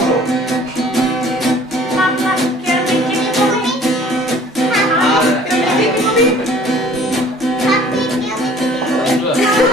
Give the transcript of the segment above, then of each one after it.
då? Pappa, ska jag bli tyggegummi? Pappa, ska jag bli tyggegummi? Pappa, ska jag bli tyggegummi?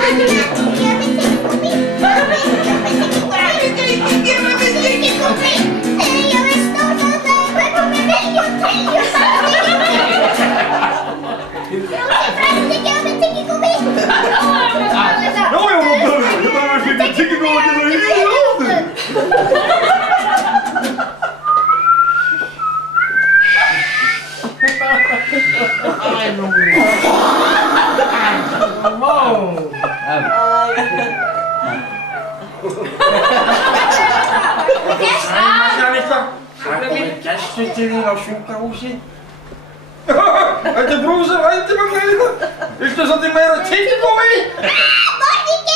Ætli brúsar vændi með mig líka? Viltu svolítið meira tyggigúmmí? Morðingi!